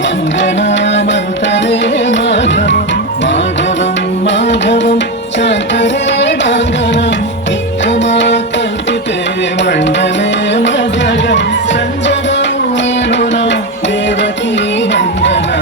मङ्गनामन्तरे माधवं माधवं माधवं शान्तरे मङ्गलम् इत्थमा कल्पिते मण्डले मजगं सञ्जनं वेणुना देवकी नन्दना